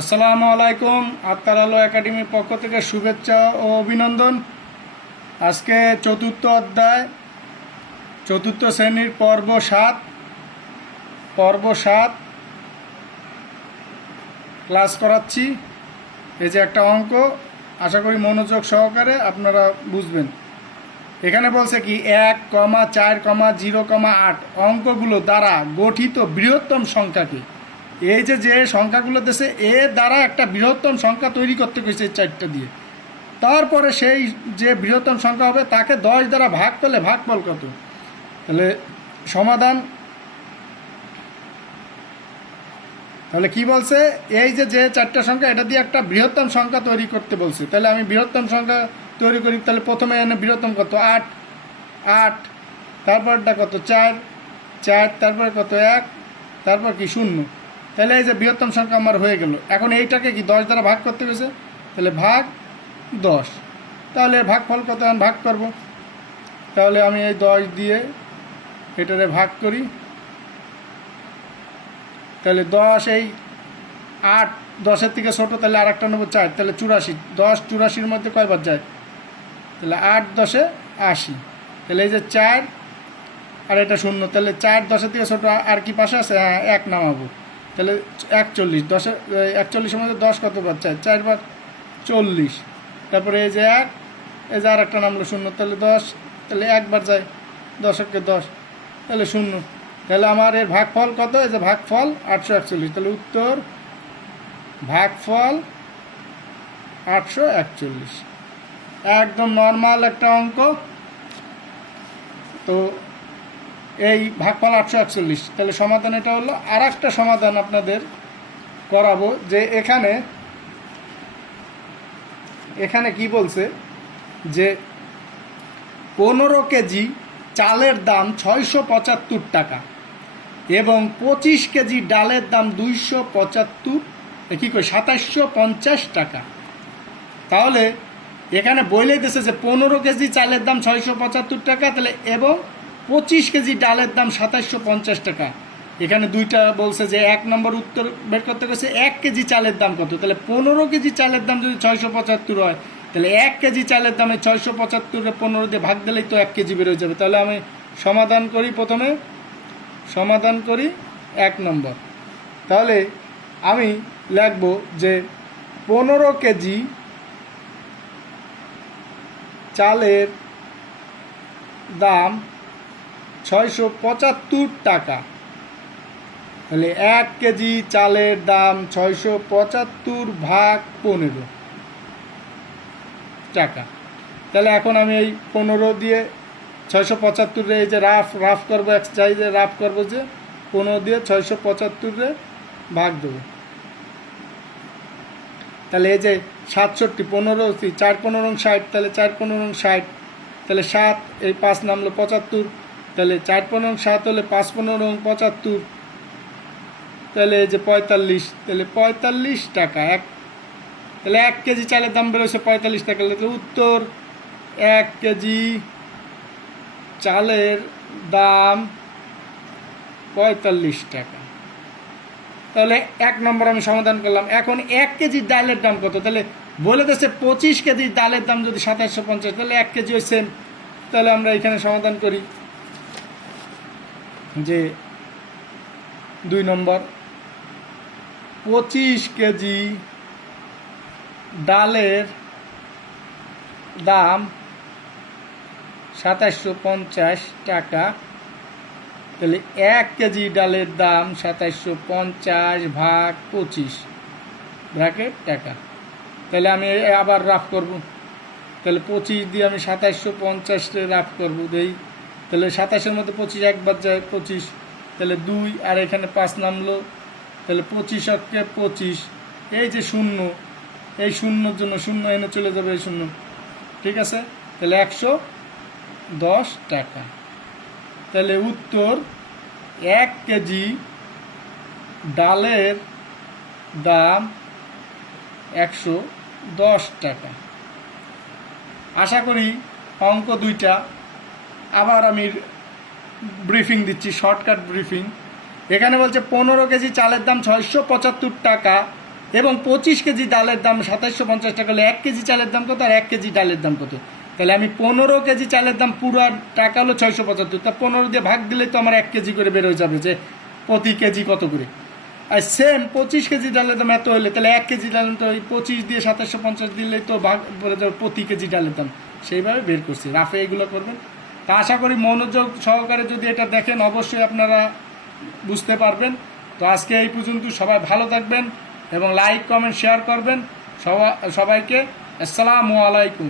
আসসালামু আলাইকুম। আত্মার আলো একাডেমির পক্ষ থেকে শুভেচ্ছা ও অভিনন্দন। আজকে চতুর্থ অধ্যায়, চতুর্থ শ্রেণীর পর্ব সাত ক্লাস করাচ্ছি। এই যে একটা অঙ্ক, আশা করি মনোযোগ সহকারে আপনারা বুঝবেন। এখানে বলছে কি 1,4,0,8 অঙ্কগুলো দ্বারা গঠিত বৃহত্তম সংখ্যাকে, এই যে সংখ্যাগুলো দেশে এ দ্বারা একটা বৃহত্তম সংখ্যা তৈরি করতে গেছে এই চারটা দিয়ে। তারপরে সেই যে বৃহত্তম সংখ্যা হবে তাকে 10 দ্বারা ভাগ করলে ভাগফল কত? তাহলে সমাধান, তাহলে কি বলছে, এই যে চারটা সংখ্যা এটা দিয়ে একটা বৃহত্তম সংখ্যা তৈরি করতে বলছে। তাহলে আমি বৃহত্তম সংখ্যা তৈরি করি। তাহলে প্রথমে এনে বৃহত্তম কত? 8, তারপরটা কত? 4, তারপরে কত? 1, তারপর কি? 0। তাহলে এই যে বৃহত্তম সংখ্যা আমার হয়ে গেল। এখন এইটাকে কি 10 দ্বারা ভাগ করতে গেছে, তাহলে ভাগ 10। তাহলে ভাগফল কত? আমি ভাগ করব। তাহলে আমি এই 10 দিয়ে এটারে ভাগ করি। তাহলে 10, এই 8 10-এর থেকে ছোটো, তাহলে আর একটা নেব 4, তাহলে 84। 10 84-র মধ্যে কয়বার যায়? তাহলে 8 10-এ 80। তাহলে এই যে 4 আর এটা 0, তাহলে 4 10-এর থেকে ছোটো আর কি পাশে আছে? হ্যাঁ, 1 নামাবো। তাহলে 41, 41-এর মধ্যে 10 কতবার? 4 বার 40। তারপরে এই যে 1, এই যে আর একটা নামলো 0, তাহলে 10, তাহলে একবার যায়, 10-একে 10, তাহলে 0। তাহলে আমার এর ভাগফল কত? এই যে ভাগফল 841। তাহলে উত্তর ভাগফল 841। একদম নর্মাল একটা অঙ্ক। তো এই ভাগফল 841। তাহলে সমাধান এটা হলো। আর একটা সমাধান আপনাদের করাবো, যে এখানে কি বলছে, যে 15 কেজি চালের দাম 675 টাকা এবং 25 কেজি ডালের দাম 275, কী করে 2750 টাকা। তাহলে এখানে বইলেই দিয়েছে যে 15 কেজি চালের দাম 675 টাকা, তাহলে এবং 25 কেজি ডালের দাম 2750 টাকা। এখানে দুইটা বলছে যে 1 নম্বর উত্তর বের করতে গেছে 1 কেজি চালের দাম কত। তাহলে 15 কেজি চালের দাম যদি 675 হয়, তাহলে 1 কেজি চালের দামে 675-এ 15 দিয়ে ভাগ দিলেই তো 1 কেজি বেরোয় যাবে। তাহলে আমি সমাধান করি, প্রথমে সমাধান করি 1 নম্বর। তাহলে আমি লিখব যে 15 কেজি চালের দাম 675 টাকা। তাহলে 1 কেজি চালের দাম 675 ভাগ 15 টাকা। তাহলে এখন আমি এই 15 দিয়ে 675 এই যে রাফ করবো, এক সাইজে রাফ করবো, যে 15 দিয়ে 675 ভাগ দেবো। তাহলে এই যে 67, 15 4 15 60, তাহলে 4 15 60, তাহলে 7, এই 5 নামলো 75, তাহলে 4 15 7 হলে 5 15 75, তাহলে এই যে 45, তাহলে 45 টাকা। তাহলে 1 কেজি চালের দাম বেরোচ্ছে 45 টাকা। তাহলে উত্তর 1 কেজি চালের দাম 45 টাকা। তাহলে 1 নম্বর আমি সমাধান করলাম। এখন 1 কেজি ডালের দাম কত? তাহলে বলে দিচ্ছে 25 কেজি ডালের দাম যদি 2750, তাহলে 1 কেজি ওই সেম। তাহলে আমরা এখানে সমাধান করি যে 2 নম্বর, 25 কেজি ডালের দাম 2750 টাকা। তাহলে 1 কেজি ডালের দাম 2750 ভাগ 25 ব্র্যাকেট টাকা। তাহলে আমি আবার রাফ করব। তাহলে 25 দিয়ে আমি 2750 রাফ করব দেই। তাহলে 27-এর মধ্যে 25 একবার যায় 25, তাহলে 2 আর এখানে 5 নামলো, তাহলে 25-কে 25, এই যে 0, এই 0-র জন্য 0 এনে চলে যাবে এই 0, ঠিক আছে। তাহলে 110 টাকা। তাহলে উত্তর 1 কেজি ডালের দাম 110 টাকা। আশা করি অঙ্ক দুইটা আবার আমি ব্রিফিং দিচ্ছি, শর্টকাট ব্রিফিং। এখানে বলছে 15 কেজি চালের দাম 675 টাকা এবং 25 কেজি ডালের দাম 2750 টাকা হলে 1 কেজি চালের দাম কত আর 1 কেজি ডালের দাম কত? তাহলে আমি 15 কেজি চালের দাম পুরো টাকা হলো 675, তা 15 দিয়ে ভাগ দিলে তো আমার 1 কেজি করে বের হয়ে যাবে যে প্রতি কেজি কত করে। আর সেম 25 কেজি ডালের দাম এত হলে তাহলে 1 কেজি ডালের তো ওই 25 দিয়ে 2750 দিলেই তো ভাগ বলে যাবে প্রতি কেজি ডালের দাম। সেইভাবে বের করছি, রাফে এগুলো করবেন। তা আশা করি মনোযোগ সহকারে যদি এটা দেখেন অবশ্যই আপনারা বুঝতে পারবেন। তো আজকে এই পর্যন্ত, সবাই ভালো থাকবেন এবং লাইক কমেন্ট শেয়ার করবেন। সবাইকে আসসালামু আলাইকুম।